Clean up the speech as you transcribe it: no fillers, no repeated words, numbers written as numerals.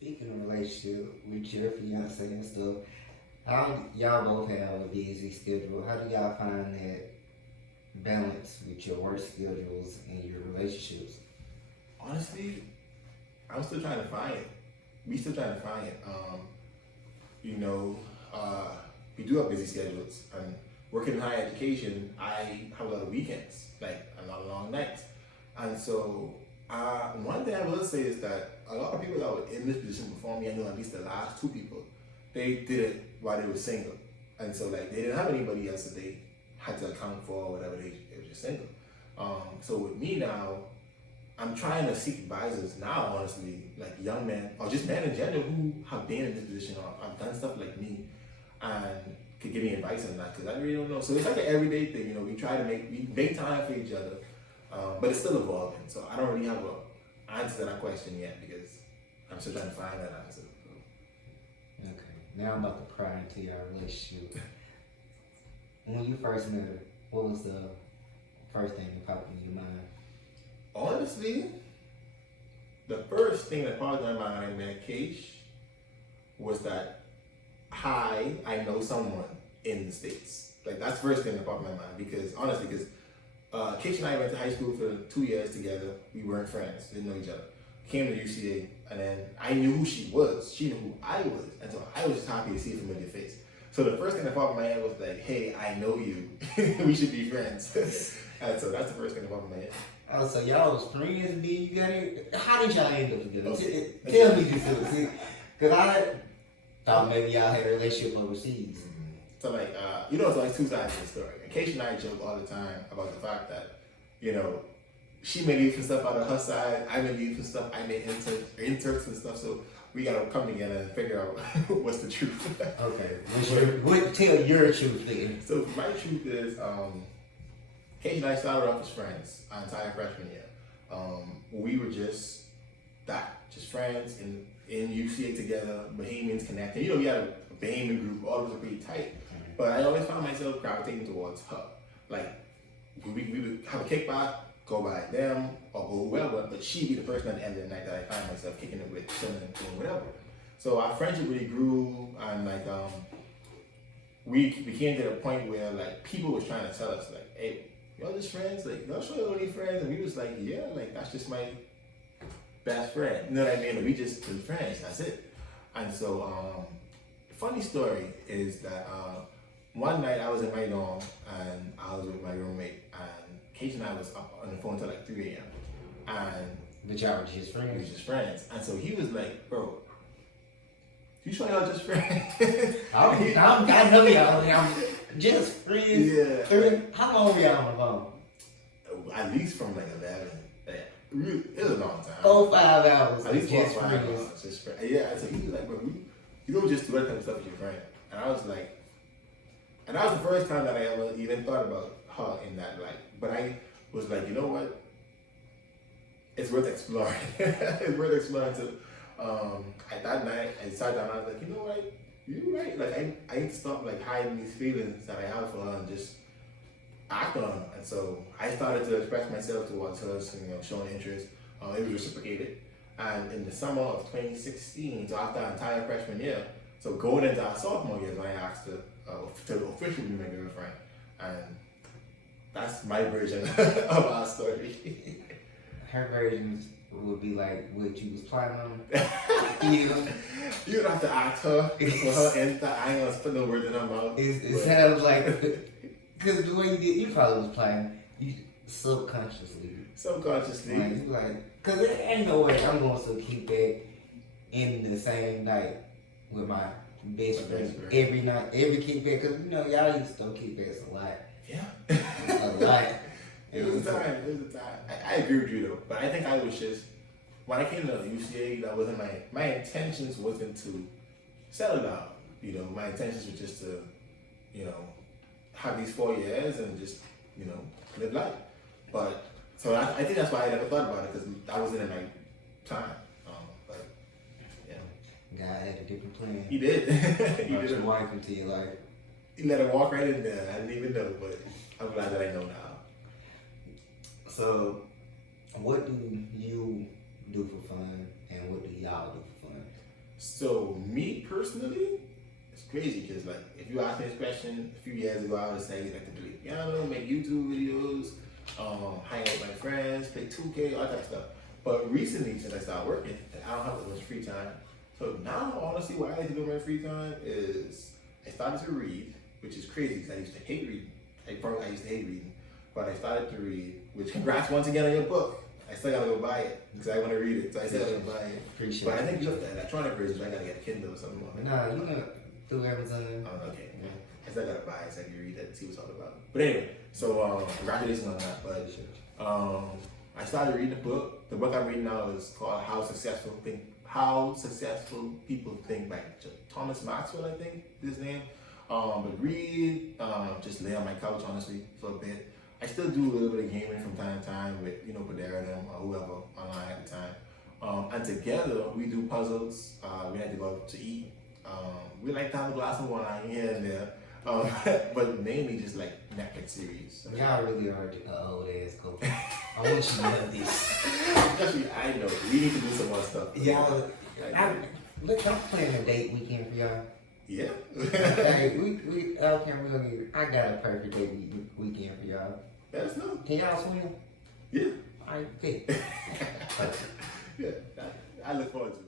Speaking of relationship with your fiance and stuff, how y'all both have a busy schedule? How do y'all find that balance with your work schedules and your relationships? Honestly, I'm still trying to find it. We still trying to find it. You know, uh, we do have busy schedules, and working in higher education, I have a lot of weekends, like a lot of long nights, and so one thing I will say is that a lot of people that were in this position before me, I know at least the last two people, they did it while they were single, and so like they didn't have anybody else that they had to account for or whatever. They were just single. So with me now, I'm trying to seek advisors now, honestly, like young men or just men in general who have been in this position or have done stuff like me and could give me advice on that because I really don't know. So it's like an everyday thing, you know. We make time for each other, but it's still evolving. So I don't really have a answer to that question yet because I'm still trying to find that answer. Okay, now I'm about to pry into your relationship. When you first met her, what was the first thing that popped in your mind? Honestly, the first thing that popped in my mind when I met Keish was that hi, I know someone in the States. Like that's the first thing that popped in my mind because honestly, because Keish and I went to high school for 2 years together. We weren't friends, didn't know each other. Came to UCA, and then I knew who she was. She knew who I was, and so I was just happy to see a familiar face. So the first thing that popped in my head was like, "Hey, I know you. We should be friends." And so that's the first thing that popped in my head. Oh, so y'all was friends, then you got it? How did y'all end up together? Okay. Tell me this, because I thought maybe y'all had a relationship overseas. So like, it's like two sides to the story. And Keish and I joke all the time about the fact that, you know, she may leave some stuff out of her side, I may leave some stuff, I may insert some stuff, so we gotta come together and figure out what's the truth. Okay, tell your truth then. So my truth is, Keish and I started off as friends our entire freshman year. We were just just friends in UCA together, Bahamians connected. You know, we had a Bahamian group, all of us were pretty tight. But I always found myself gravitating towards her. Like, we would have a kickback, go by them, or go whoever, but she'd be the person at the end of the night that I find myself kicking it with, chilling and doing whatever. So our friendship really grew, and like, we came to the point where like people was trying to tell us like, hey, y'all just friends? Like, y'all sure y'all only friends? And we was like, yeah, like that's just my best friend. You know what I mean? Like, we just been friends, that's it. And so, funny story is that one night I was in my dorm and I was with my roommate and Kate and I was up on the phone till like 3 a.m. And But y'all were just friends? we was just friends. And so he was like, bro, you sure y'all just friends? I know y'all. I'm just friends. Yeah. How long were y'all on the phone? At least from like 11. It was a long time. 4 5 hours. At least 4 or just 5 friends. hours. Just friends. Yeah. So he was like, bro, you don't just do that kind of stuff with your friend. And I was like, and that was the first time that I ever even thought about her in that light. But I was like, you know what? It's worth exploring. It's worth exploring. So at that night, I sat down and I was like, you know what? You're right. Like I need to stop like hiding these feelings that I have for her and just act on them. And so I started to express myself towards her, you know, showing interest. It was reciprocated. And in the summer of 2016, so after our entire freshman year, so going into our sophomore year, when I asked her to officially be my girlfriend, and that's my version of our story. Her version would be like what you was planning on. You'd have to ask her for her insta. I ain't gonna put no words in her mouth. It sounds like, because the way you probably was planning, you subconsciously. Because there ain't no way I'm going to keep that in the same night with my best friend every night, every kickback. Because, you know, y'all used to throw kickbacks a lot. Yeah. A lot. It was a time. I agree with you though, but I think I was just, when I came to UCA, that wasn't my intentions wasn't to settle down. You know, my intentions were just to, you know, have these 4 years and just, you know, live life. But so I think that's why I never thought about it, because I wasn't in my time. But yeah, God had a different plan. he did. He Brought did. your wife into your life. He let her walk right in there. I didn't even know, but I'm glad that I know now. So, what do you do for fun, and what do y'all do for fun? So me personally, it's crazy because like if you asked me this question a few years ago, I would say like to play piano, make YouTube videos, hang out with my friends, play 2K, all that type of stuff. But recently, since I started working, I don't have as much free time. So now, honestly, what I like to do in my free time is I started to read, which is crazy because I used to hate reading. I used to hate reading, but I started to read. Which congrats once again on your book. I still gotta go buy it because I want to read it. So I still gotta go buy it. Appreciate but it. I think just the electronic version, I gotta get a Kindle or something. Nah, you know, through Amazon. Okay. Yeah. I still gotta buy it so I can read it and see what's all about. But anyway, so congratulations on that. But I started reading the book. The book I'm reading now is called How Successful People Think by Thomas Maxwell, I think is his name. But read, just lay on my couch honestly for a bit. I still do a little bit of gaming from time to time with Padera and them or whoever online at the time. And together we do puzzles. We had to go out to eat. We like to have a glass of wine here and there. But mainly just like Netflix series. Y'all really are old ass couple. I want you to know this. Especially, I know we need to do some more stuff. Y'all, look, I'm planning a date weekend for y'all. Yeah. Hey, I got a perfect date weekend for y'all. Let us know. Can y'all swim? Yeah. Alright, bet. Yeah. I look forward to it.